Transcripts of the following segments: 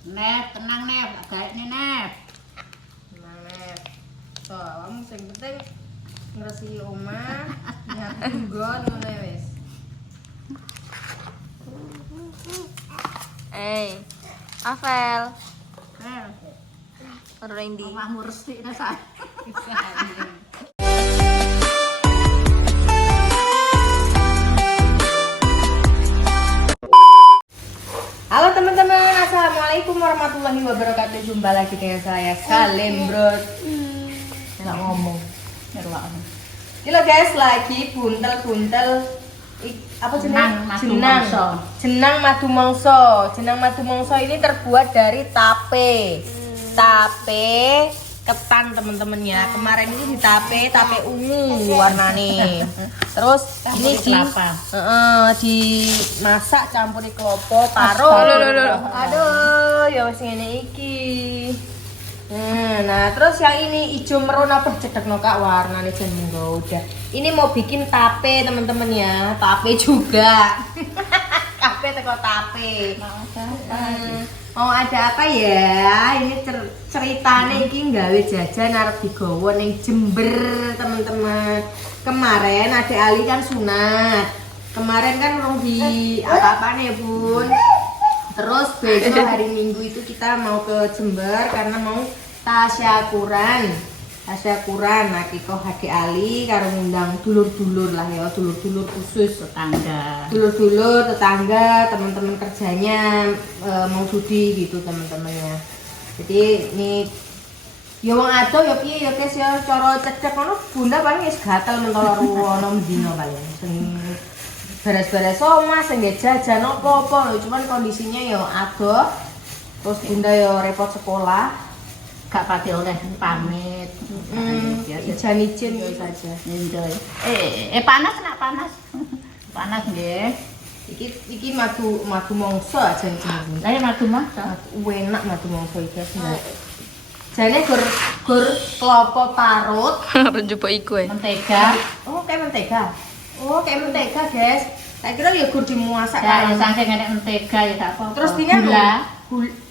Nep, tenang Nep, kayak ini Nep. Tenang Nep. So, kamu sing penting ngresi omah, nyapu nggon ngono wis. Avel. Nep, Ora indi. omahmu resik ta sak. Halo teman-teman, assalamualaikum warahmatullahi wabarakatuh. Jumpa lagi dengan saya Salim Brot. Nggak ngomong. Halo guys, lagi buntel-buntel apa jeneng? Jenang madu mongso. Jenang madu mongso ini terbuat dari tape. Tape ketan teman-teman ya. Kemarin ini tape ungu warnane. Terus ini dimasak campuri klopo karo. Aduh, ya wis ngene iki. Nah, terus yang ini ijo merun apa cedekno Kak warnane jan monggo udah. Ini mau bikin tape teman-teman ya. Tape juga. Tape teko tape. Mau ada apa ya? Ini ceritane iki nggawe jajan arep digawa ning Jember, teman-teman. Kemarin Ade Ali kan sunat. Kemarin kan urung di apa-apane ya, Bun. Terus besok hari Minggu itu kita mau ke Jember karena mau tasyakuran. Tasyakuran akikoh Ade Ali karo ngundang dulur-dulur lah ya, dulur-dulur khusus Tetangga. dulur-dulur tetangga teman-teman kerjanya mau judi gitu teman-temannya. Jadi ini ya wong ado ya piye ya guys ya cara cedek ngono bunda paling wis gatel mentolo ruwono dino paling sing beres-beres omah sing jajan apa-apa cuman kondisinya ya adoh. Terus bunda ya repot sekolah Gak pati oleh pamit. Ijan-ijen ya saja. Enjoy. Panas nak panas. Panas nggih. Iki madu mongso aja jenenge. Lah ya madu mah. Enak madu mongso iki guys. Jane gur klopo parut, Ora njoba iku Mentega. oh kayak mentega. Oh kayak mentega guys. Tak kira ya gur dimasak Ya saking enek mentega ya tak apa. Terus dengan gula.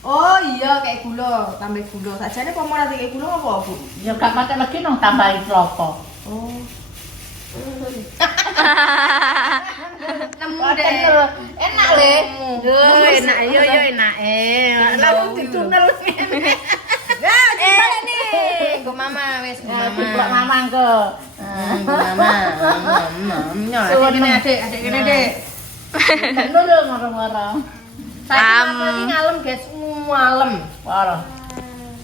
Oh iya kayak gula, tambah gula. Sajane apa ora kayak gula apa, Bu? Ya gak pati lagi nang tambahi klopo. Oh. Nemu Enak deh. Enak le. Enak yo enak. Lalu ditunel. Nah, coba nih. Go mama wis go mama. Kok mamang ke. Go mama. Adik kene Dek. Nurul marang-marang. Saiki lagi ngalem guys, ngalem. Parah.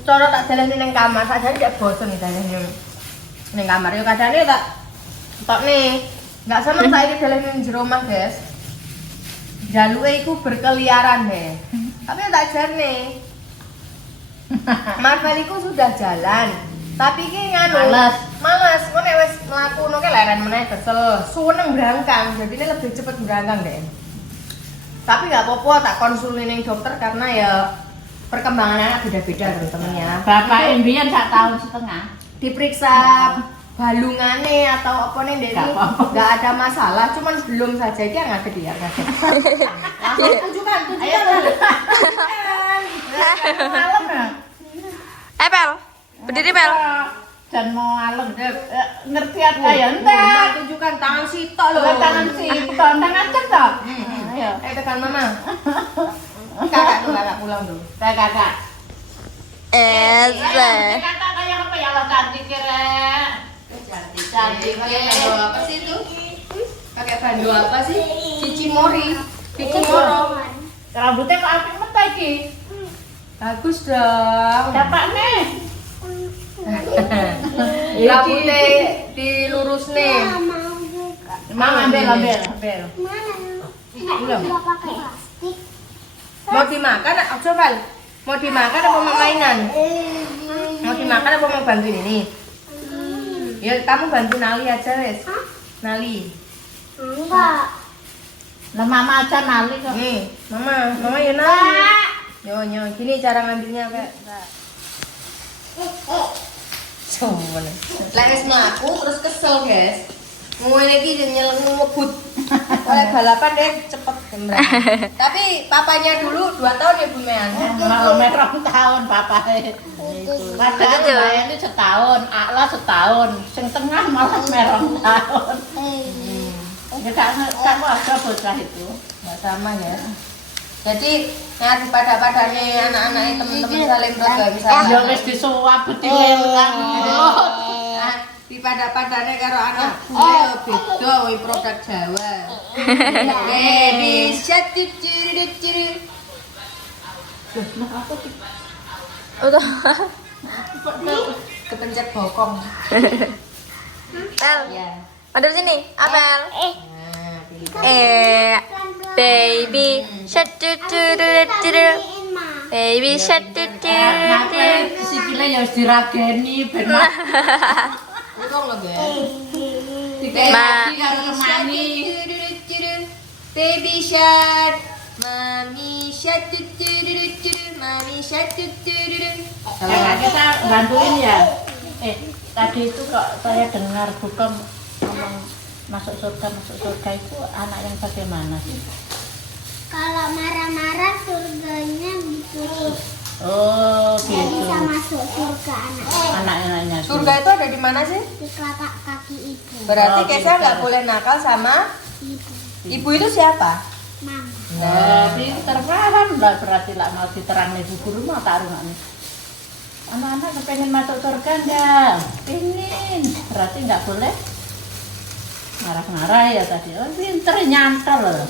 Cara tak jalan ning kamar, sakjane ndak bosen jalan ning kamar. Yo kadane tak nih. Enggak seneng saiki jalan ning jero omah, guys. Jaluke iku berkeliaran deh. Tapi tak jarne. Marvel iku sudah jalan. Tapi iki nganu, males. Kok nek wis mlakuno ke leren meneh kesel. Suweneng brangkang, jadine lebih cepet brangkang deh. Tapi nggak apa-apa tak konsulin ning dokter karena ya perkembangan anak beda-beda teman-teman ya. Bapak Imbian 1 tahun setengah. Diperiksa balungane atau apa nih Deni nggak ada masalah, cuman belum saja dia nggak dia kaget. Tunjukkan. Malam ya. Pel. Berdiri Pel. Dan mau malam ngerti apa ya entar. Tunjukkan tangan sitok loh. Tangan si tangan cetok. Ayo. Tekan mama. Kakak pulang tuh. Kakak. Kakak kayak apa ya lah cantik kira. Cantik. Apa sih itu? Pakai bandu apa sih? Cici Mori. Cici Moro. Rambutnya kok apik meta iki. Bagus dong. Dapat nih. Rambutnya dilurus nih. Mang ambil. Belum. Mau dimakan apa Val? Mau dimakan apa mau mainan? Mau dimakan apa mau bantuin ini? Ya kamu bantu Nali aja wes. Nali. Enggak. Lah mama aja nali kok. Nih, mama ya Nali. Yo, gini cara ngambilnya kayak. Sombong. Lek wis mlaku terus kesel, guys. Ngene iki nyeleng ngebut. Oleh balapan deh cepet gembrang. Tapi papanya dulu 2 tahun ya Bu Mean. Kalau tahun bapaknya. Padahal bayangnya setahun, Akla setahun, sing tengah malah merong tahun. Ya kan ada bocah itu. Nggak sama ya. Jadi ngasih pada-padanya anak-anak teman-teman Salim Roga misalnya. Ya wis disuap betile kan. Di pada-padanya karo anak gue beda wih produk Jawa. Bisa ciri-ciri. Udah. Kepencet bokong. Pel. Ya. Ada di sini. Apel. Nah, pilih. Baby shark du du du du du. Baby shark du du Nah, du du. sikile ya wis dirageni ben Untung lo guys. dikasih karo temani. Baby shark, mami shark, mami shark. Nah, kita bantuin ya. Tadi itu kok saya dengar bukan ngomong masuk surga itu anak yang bagaimana sih? Kalau marah-marah surganya ditutup. Oh, Nggak gitu. bisa masuk surga anak. Anak-anaknya sih. Surga itu ada di mana sih? Di telapak kaki ibu. Berarti Oh, Kesa gitu. nggak boleh nakal sama Ibu. ibu itu siapa? Mama. Nah, pinter paham lah berarti lah mau diterang ibu guru mah taruh nih. Anak-anak kepengen masuk surga enggak? Pengen. Berarti enggak boleh marah-marah ya tadi. Oh, pinter nyantol loh.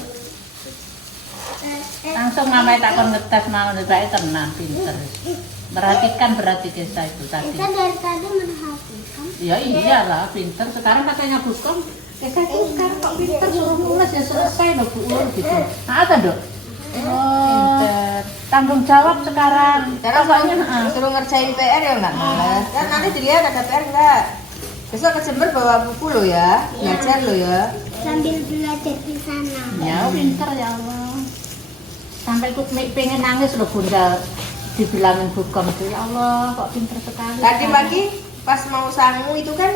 Langsung mamai takon ngetes mau ngetes tenang pinter. Perhatikan berarti Kesa itu tadi. Kita dari tadi merhatikan. Ya iyalah pinter. Sekarang katanya Buskom, Kesa itu sekarang kok pinter suruh nulis ya selesai loh Bu gitu. Nah, ada dok. Oh, tanggung jawab sekarang. Karena Pokoknya, kalau suruh ngerjain PR ya nggak males. Kan nanti dilihat ada PR nggak. Besok ke Jember bawa buku lo ya, belajar lo ya. Sambil belajar di sana. ya pinter ya Allah. Sampai aku pengen nangis loh Bunda dibilangin Buskom itu ya Allah kok pinter sekali. Tadi pagi pas mau sangu itu kan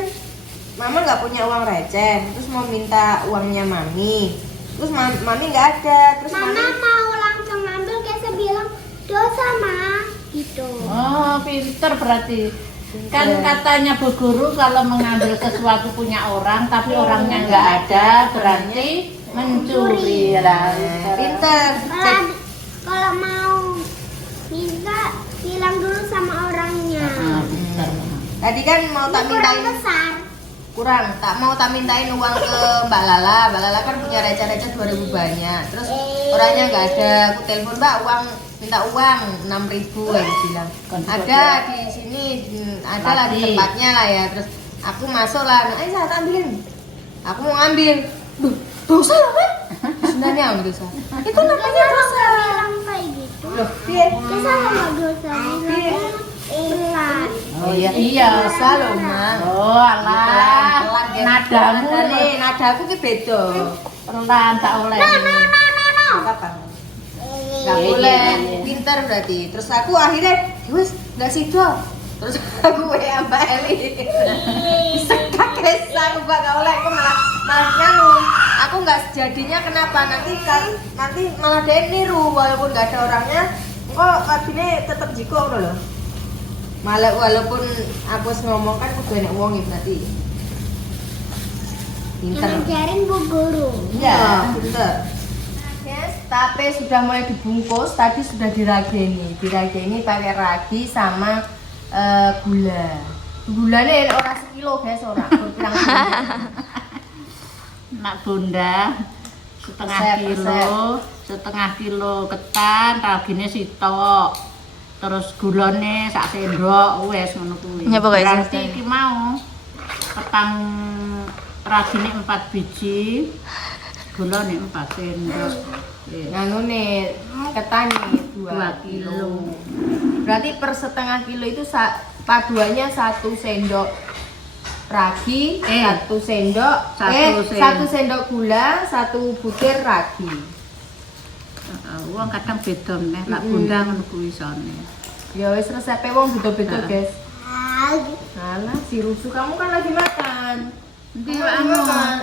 mama nggak punya uang receh, terus mau minta uangnya mami, terus mami nggak ada, terus Mama mami mau langsung ngambil, Kesa bilang dosa ma, gitu. Oh pinter berarti. Kan katanya Bu Guru kalau mengambil sesuatu punya orang tapi orangnya nggak ada berarti mencuri lah. pinter. Kalau mau minta bilang dulu sama orangnya. Pinter. Tadi kan mau Ini tak kurang mintain besar. kurang, tak mau tak mintain uang ke Mbak Lala kan punya receh-receh 2000 banyak, terus orangnya nggak ada, aku telepon Mbak minta uang 6.000 aku bilang ada di sini ada lah di Pasti. tempatnya lah ya, terus aku masuk lah, nah ayo tak ambilin, aku mau ngambil, duh dosa loh kan, sebenarnya apa dosa? Itu namanya dosa. Bilang kayak gitu. Loh, piye? Kesa nggak dosa. Bilang ikhlas. Oh iya. Dosa loh Mak. Oh alah. Pelan-pelan, Gen. Nadamu nadaku ki beda. pelan tak oleh. No. Apa? Nggak Iya, boleh, iya. pinter berarti. Terus aku akhirnya, wes nggak sido. Terus aku WA Mbak Eli. Sekak Kesa aku nggak oleh, aku malah nyanu. Aku nggak jadinya kenapa? Nanti malah dia niru walaupun nggak ada orangnya. Kok kabine tetap jiko loh. Malah walaupun aku ngomong kan aku banyak uang ya berarti. Pinter. Ngajarin Bu Guru. Iya, pinter. Yes, tape sudah mulai dibungkus, tadi sudah dirageni pakai ragi sama gula. Gulanya orang sekilo guys, orang berpirang Nak Bunda setengah kilo ketan, ragine sitok. Terus gulane sak sendok wes ngono kuwi. Nyapa guys, Berarti rasanya? iki mau petang ragine 4 biji. Gulane 4 sendok. Nganu nih, ketan nih 2 kilo. Berarti per setengah kilo itu paduannya 1 sendok ragi, 1 sendok, Satu 1 sendok gula, 1 butir ragi. Wong kadang beda meneh, lak Bunda ngono kuwi isone. Ya wis resepe wong beda-beda, guys. Ah, Alah, si Rusu kamu kan lagi makan. Endi Kamu wae lagi makan.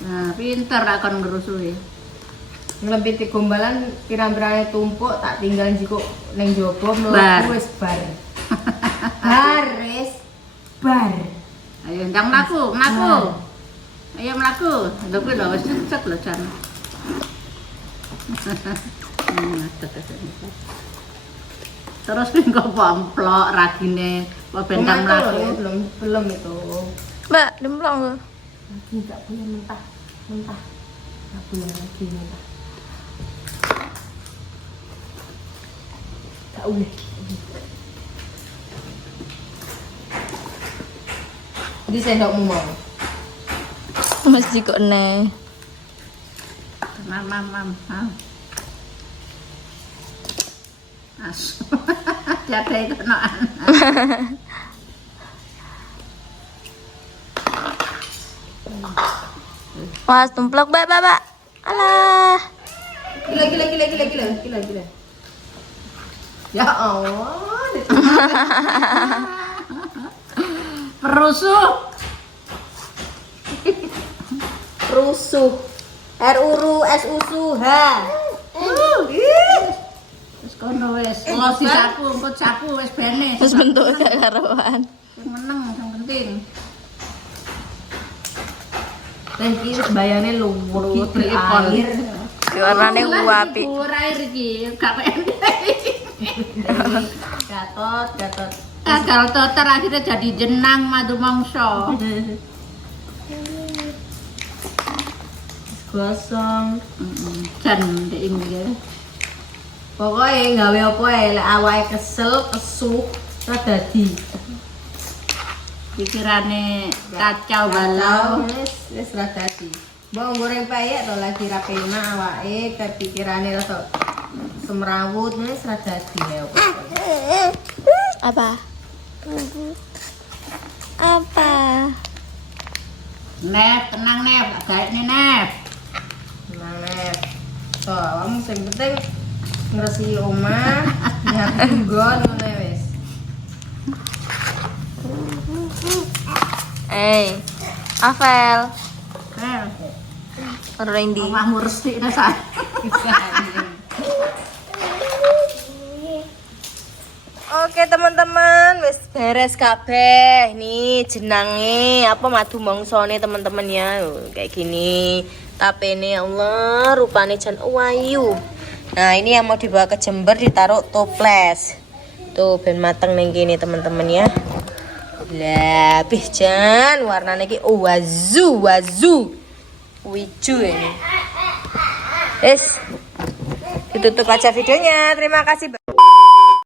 Nah, pinter akan ngerusui. nglempiti gombalan pirang-pirangnya tumpuk tak tinggal jiko ning jowo Bar. mlebu wis bar. Baris bar. Ayo ndang mlaku, mlaku. Ayo mlaku. Lho kuwi lho wis cecek lho jan. Terus kok pomplok ragine apa bentang mlaku. Belum itu. Mbak, demplong loh. Lagi nggak boleh mentah. Nggak boleh lagi mentah. Nggak boleh. Jadi sendokmu mau. Mesti kok nih. Mam. As. Jate kenoan. Wah, tumplok mbak. Alah. Gila. Ya Allah. Rusuh. RURU SUSU ha. Wis kono wis. Oh disapu, engko sapu wis bene. Terus bentuk gak karuan. Sing meneng sing penting. Dan iki bayane luwih Putri air. Warnane apik. Ora air iki, gak pendek. Gatot. Gagal toter akhirnya jadi jenang madu mangsa. Gosong. Jan ndek iki ya. Pokoknya gawe apa ya, lek awake kesel, kesuh, ora dadi. Pikirane kacau balau. Wis ora dadi. Mbok goreng payek to lagi ra penak awake, kepikirane rasa semrawut wis ora dadi ya apa. Apa? Apa? Nep, tenang Nep, gaekne Nep. Maneh. So, kamu sing penting ngresi omah, nyapu nggon ngene wis. Avel. Nep, Randy. omahmu resik rasa. Oke teman-teman, wis beres kabeh. Nih jenange apa madu mongsone teman-teman ya. Kayak gini. Tapene Allah, rupane jan wayu. Nah, ini yang mau dibawa ke Jember ditaruh toples. Tuh ben mateng ning kene teman-teman ya. Lah, bih jan warnane iki wazu. Wiju ini. Ditutup aja videonya. Terima kasih.